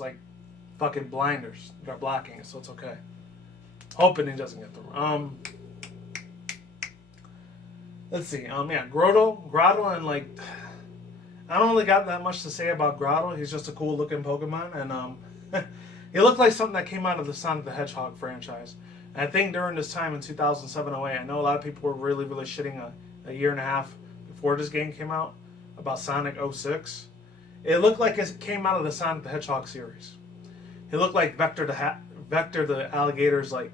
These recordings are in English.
like fucking blinders that are blocking it, so it's okay. Hoping he doesn't get through. Let's see. Yeah, Grotto, and like, I don't really got that much to say about Grotto. He's just a cool looking Pokemon, and he looked like something that came out of the Sonic the Hedgehog franchise. And I think during this time in 2007-08, I know a lot of people were really, really shitting a year and a half before this game came out about Sonic 06. It looked like it came out of the Sonic the Hedgehog series. He looked like Vector the alligator's like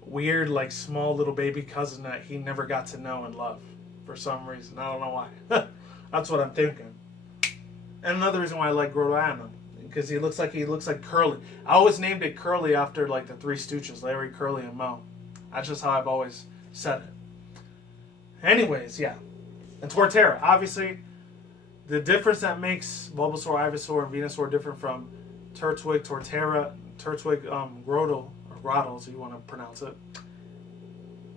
weird, like small little baby cousin that he never got to know and love for some reason. I don't know why. That's what I'm thinking. And another reason why I like Grotto, I don't know, because he looks like Curly. I always named it Curly after like the Three Stooges, Larry, Curly, and Moe. That's just how I've always said it. Anyways, yeah. And Torterra, obviously, the difference that makes Bulbasaur, Ivysaur, and Venusaur different from Turtwig, Torterra, Turtwig, Grotto, or Grotto, as you want to pronounce it.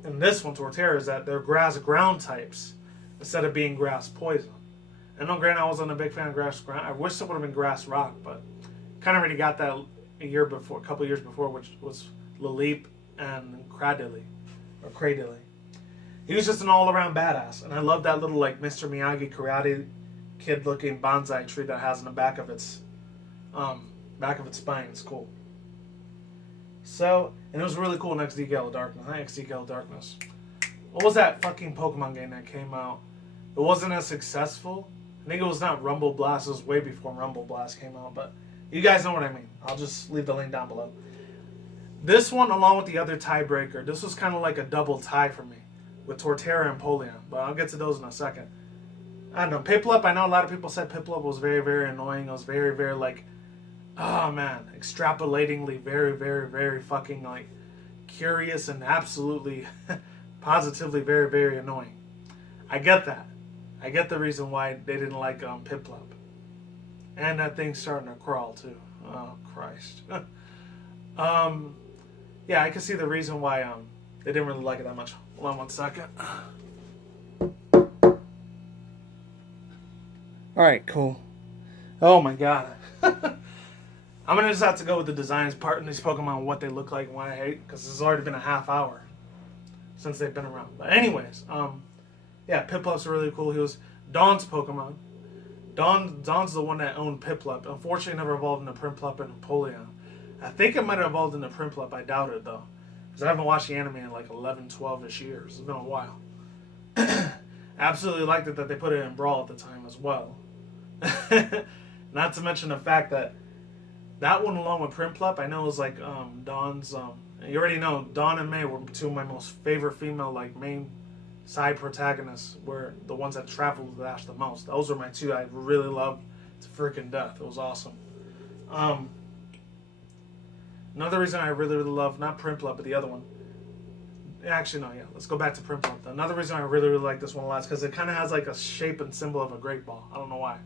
And this one, Torterra, is that they're grass ground types instead of being grass poison. And no, granted, I wasn't a big fan of grass ground. I wish it would have been grass rock, but kind of already got that a couple years before, which was Laleep and Cradily, or Cradily. He was just an all-around badass, and I love that little like Mr. Miyagi Karate Kid-looking bonsai tree that has in the back of its spine. It's cool. So, and it was really cool next Gale of Darkness. Next Gale of Darkness. What was that fucking Pokemon game that came out? It wasn't as successful. I think it was not Rumble Blast. It was way before Rumble Blast came out, but you guys know what I mean. I'll just leave the link down below. This one, along with the other tiebreaker, this was kind of like a double tie for me with Torterra and Polion, but I'll get to those in a second. I don't know. Piplup, I know a lot of people said Piplup was very, very annoying. It was very, very like, oh man, extrapolatingly very, very, very fucking like curious and absolutely positively very, very annoying. I get that. I get the reason why they didn't like Piplup. And that thing's starting to crawl too. Oh Christ. Yeah, I can see the reason why they didn't really like it that much. Hold on one second. Alright, cool. Oh my god. I'm gonna just have to go with the designs part in these Pokemon, what they look like and why I hate, because it's already been a half hour since they've been around. But anyways, yeah, Piplup's really cool. He was Dawn's Pokemon. Dawn's the one that owned Piplup. Unfortunately, never evolved into Prinplup and Napoleon. I think it might have evolved into Prinplup. I doubt it, though. Because I haven't watched the anime in like 11, 12-ish years. It's been a while. Absolutely liked it that they put it in Brawl at the time as well. Not to mention the fact that that one along with Prinplup, I know it was like Dawn's... you already know, Dawn and May were two of my most favorite female like main side protagonists, were the ones that traveled the dash the most. Those were my two I really loved to freaking death. It was awesome. Another reason I really, really love, not Prinplup, but the other one. Actually, no, yeah. Let's go back to Prinplup. Another reason I really, really like this one a lot is because it kind of has like a shape and symbol of a great ball. I don't know why.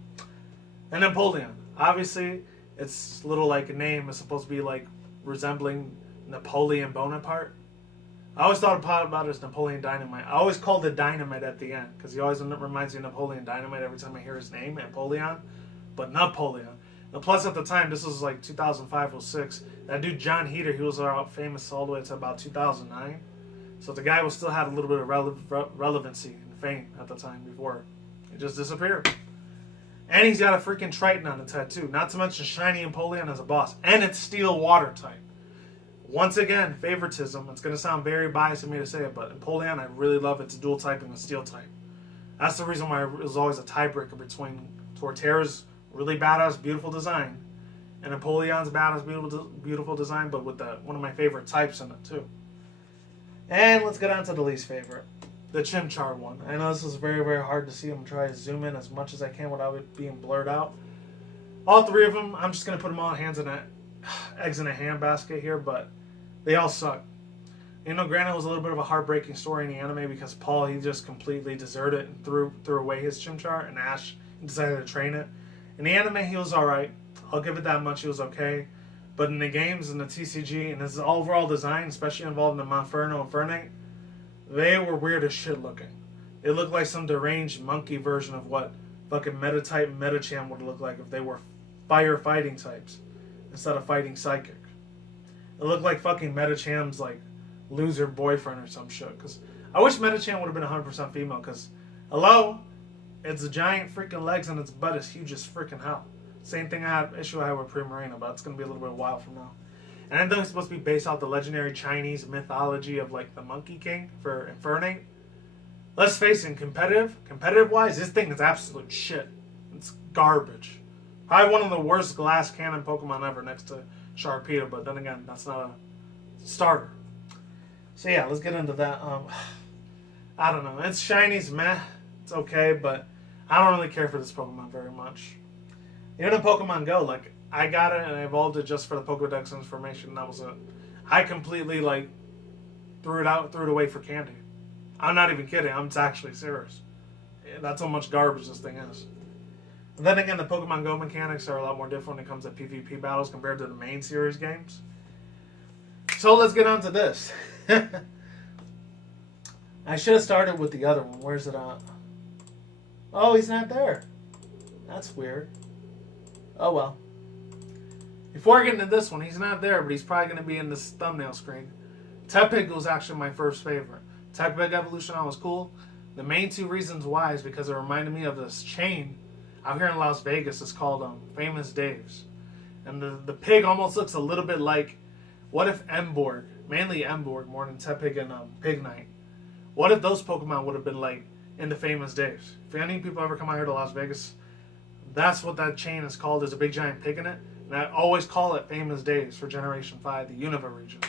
And Napoleon. Obviously, its little like name is supposed to be like resembling Napoleon Bonaparte. I always thought about it as Napoleon Dynamite. I always called it Dynamite at the end because he always reminds me of Napoleon Dynamite every time I hear his name, Napoleon. But Napoleon. And plus, at the time, this was like 2005 or 6. That dude John Heater, he was famous all the way to about 2009. So the guy still had a little bit of relevancy and fame at the time before it just disappeared. And he's got a freaking Triton on the tattoo. Not to mention Shiny Empoleon as a boss. And it's Steel Water type. Once again, favoritism. It's going to sound very biased of me to say it, but Empoleon, I really love its dual type and the Steel type. That's the reason why it was always a tiebreaker between Torterra's really badass, beautiful design and Empoleon's badass, beautiful design, but with one of my favorite types in it too. And let's get on to the least favorite. The Chimchar one. I know this is very, very hard to see. I'm trying to zoom in as much as I can without it being blurred out. All three of them, I'm just going to put them all eggs in a handbasket here, but they all suck. You know, granted, it was a little bit of a heartbreaking story in the anime because Paul, he just completely deserted and threw away his Chimchar, and Ash decided to train it. In the anime, he was alright. I'll give it that much. He was okay. But in the games, in the TCG, and his overall design, especially involving the Monferno and Fernate, they were weird as shit looking. It looked like some deranged monkey version of what fucking Meta-type Metacham would look like if they were firefighting types. instead of fighting Psychic. It looked like fucking Metacham's like loser boyfriend or some shit. Cause I wish Metacham would have been 100% female. Cause hello, it's a giant freaking legs and its butt is huge as freaking hell. Same thing I had with Primarina, but it's gonna be a little bit wild from now. And I think it's supposed to be based off the legendary Chinese mythology of like the Monkey King for Infernape. Let's face it, competitive wise, this thing is absolute shit. It's garbage. Probably one of the worst glass cannon Pokemon ever next to Sharpedo, but then again, that's not a starter. So yeah, let's get into that. I don't know. It's shinies, meh. It's okay, but I don't really care for this Pokemon very much. Even in Pokemon Go, like, I got it and I evolved it just for the Pokedex information, and that was it. I completely, like, threw it away for candy. I'm not even kidding. I'm actually serious. That's how much garbage this thing is. And then again, the Pokemon Go mechanics are a lot more different when it comes to PvP battles compared to the main series games. So let's get on to this. I should have started with the other one. Where's it at? Oh, he's not there. That's weird. Oh well. Before I get into this one, he's not there, but he's probably going to be in this thumbnail screen. Tepig was actually my first favorite. Tepig evolution was cool. The main two reasons why is because it reminded me of this chain out here in Las Vegas. It's called Famous Dave's. And the pig almost looks a little bit like, what if Emborg, mainly Emborg more than Tepig and Pignite, what if those Pokemon would have been like in the Famous Dave's? If any people ever come out here to Las Vegas, that's what that chain is called. There's a big giant pig in it. And I always call it Famous Dave's for Generation 5, the Unova region.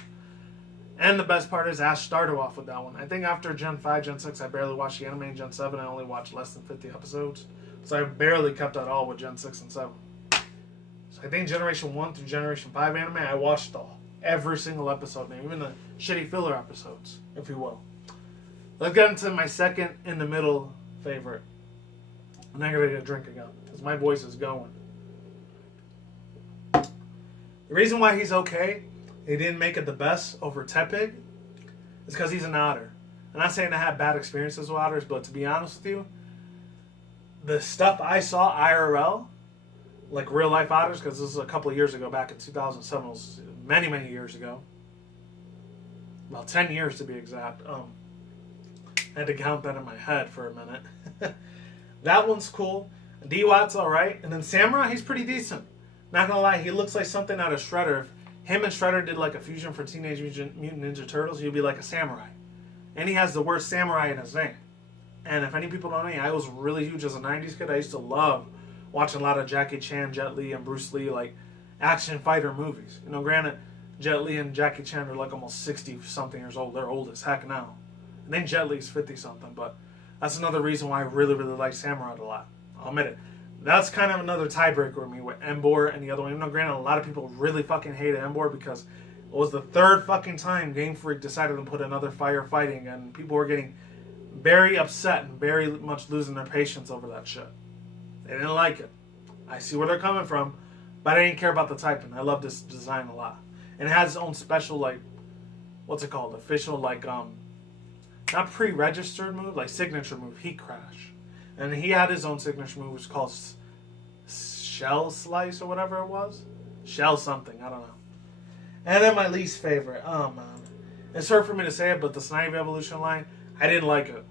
And the best part is Ash started off with that one. I think after Gen 5, Gen 6, I barely watched the anime. In Gen 7, I only watched less than 50 episodes. So I barely kept at all with Gen 6 and 7. So I think Generation 1 through Generation 5 anime, I watched every single episode, even the shitty filler episodes, if you will. Let's get into my second in the middle favorite. I'm not going to get a drink again, because my voice is going. The reason why he's okay, he didn't make it the best over Tepig, is because he's an otter. I'm not saying I had bad experiences with otters, but to be honest with you, the stuff I saw IRL, like real life otters, because this was a couple of years ago, back in 2007, it was many, many years ago. About 10 years to be exact. I had to count that in my head for a minute. That one's cool. D-Watt's alright. And then Samurai, he's pretty decent. Not gonna lie, he looks like something out of Shredder. If him and Shredder did like a fusion for Teenage Mutant Ninja Turtles, he'd be like a samurai. And he has the word samurai in his name. And if any people don't know me, I was really huge as a 90s kid. I used to love watching a lot of Jackie Chan, Jet Li, and Bruce Lee, like action fighter movies. You know, granted, Jet Li and Jackie Chan are like almost 60-something years old. They're old as heck now. And then Jet Li's 50-something, but that's another reason why I really, really like Samurai a lot. I'll admit it. That's kind of another tiebreaker with me with Embor and the other one. Even though, granted, a lot of people really fucking hated Embor because it was the third fucking time Game Freak decided to put another firefighting, and people were getting very upset and very much losing their patience over that shit. They didn't like it. I see where they're coming from, but I didn't care about the typing. I love this design a lot. And it has its own special, like, what's it called? Official, like, not pre-registered move, like signature move, Heat Crash. And he had his own signature move, which is called Shell Slice or whatever it was. Shell something, I don't know. And then my least favorite, oh man. It's hard for me to say it, but the Snivy evolution line, I didn't like it.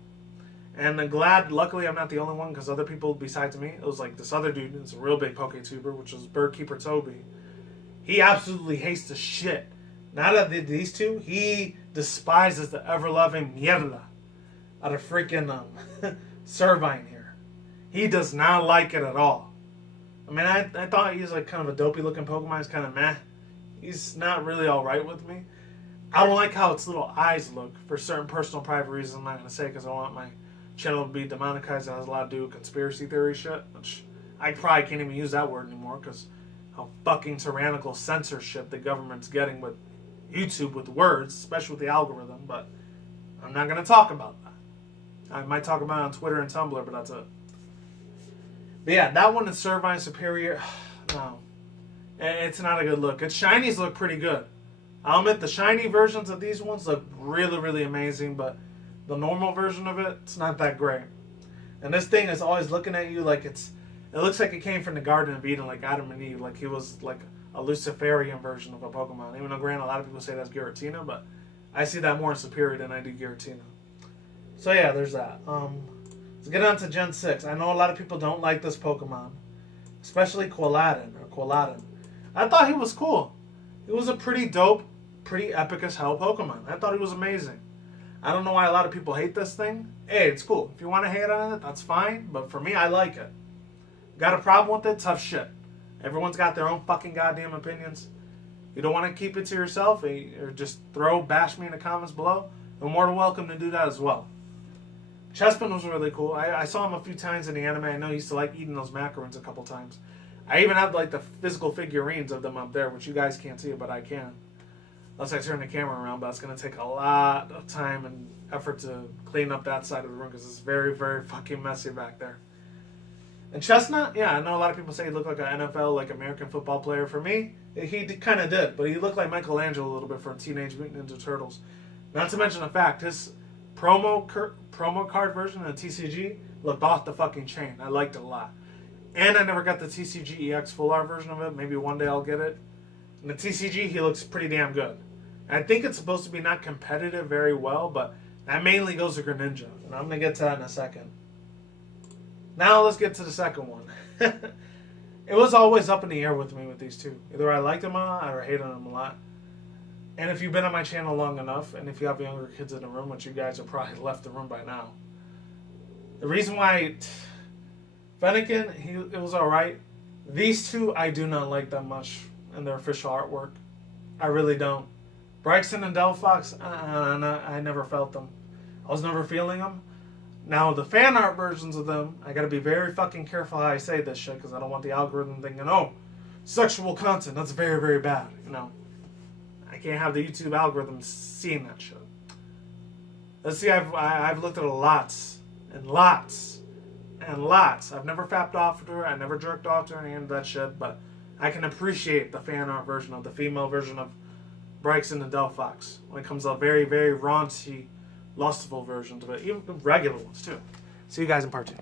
And I'm glad, luckily I'm not the only one, because other people besides me, it was like this other dude, it's a real big PokeTuber, which was Birdkeeper Toby. He absolutely hates the shit. Not that these two, he despises the ever-loving mierda out of freaking Servine here. He does not like it at all. I mean, I thought he was like kind of a dopey-looking Pokemon. He's kind of meh. He's not really alright with me. I don't like how its little eyes look for certain personal private reasons I'm not going to say because I don't want my channel to be demonetized. That has a lot to do with conspiracy theory shit, which I probably can't even use that word anymore because how fucking tyrannical censorship the government's getting with YouTube with words, especially with the algorithm, but I'm not going to talk about that. I might talk about it on Twitter and Tumblr, but that's it. But yeah, that one is Servine Superior. No. It's not a good look. Its shinies look pretty good. I'll admit the shiny versions of these ones look really, really amazing, but the normal version of it's not that great. And this thing is always looking at you like it looks like it came from the Garden of Eden, like Adam and Eve, like he was like a Luciferian version of a Pokemon. Even though, granted, a lot of people say that's Giratina, but I see that more in Superior than I do Giratina. So yeah, there's that. Let's get on to Gen 6. I know a lot of people don't like this Pokemon, especially Quilladin. I thought he was cool. He was a pretty dope, pretty epic as hell Pokemon. I thought he was amazing. I don't know why a lot of people hate this thing. Hey, it's cool. If you want to hate on it, that's fine. But for me, I like it. Got a problem with it? Tough shit. Everyone's got their own fucking goddamn opinions. You don't want to keep it to yourself or just bash me in the comments below, you're more than welcome to do that as well. Chespin was really cool. I saw him a few times in the anime. I know he used to like eating those macarons a couple times. I even have like the physical figurines of them up there, which you guys can't see, but I can. Unless I turn the camera around, but it's going to take a lot of time and effort to clean up that side of the room because it's very, very fucking messy back there. And Chestnut, yeah, I know a lot of people say he looked like an NFL, like American football player. For me, he kind of did, but he looked like Michelangelo a little bit from Teenage Mutant Ninja Turtles. Not to mention the fact, his promo card version of the TCG looked off the fucking chain. I liked it a lot. And I never got the TCG EX Full Art version of it. Maybe one day I'll get it. In the TCG, he looks pretty damn good. I think it's supposed to be not competitive very well, but that mainly goes to Greninja. And I'm going to get to that in a second. Now let's get to the second one. It was always up in the air with me with these two. Either I liked them a lot or I hated them a lot. And if you've been on my channel long enough, and if you have younger kids in the room, which you guys have probably left the room by now, the reason why Fennekin, it was alright. These two, I do not like that much in their official artwork. I really don't. Bryson and Delphox, I never felt them. I was never feeling them. Now, the fan art versions of them, I gotta be very fucking careful how I say this shit, because I don't want the algorithm thinking, oh, sexual content, that's very, very bad. You know, I can't have the YouTube algorithm seeing that shit. Let's see, I've looked at lots and lots and lots. I've never fapped off to her, I never jerked off to her, any of that shit, but I can appreciate the fan art version of the female version of Bryson and Delphox when it comes to very, very raunchy, lustful versions of it, even regular ones too. See you guys in part 2.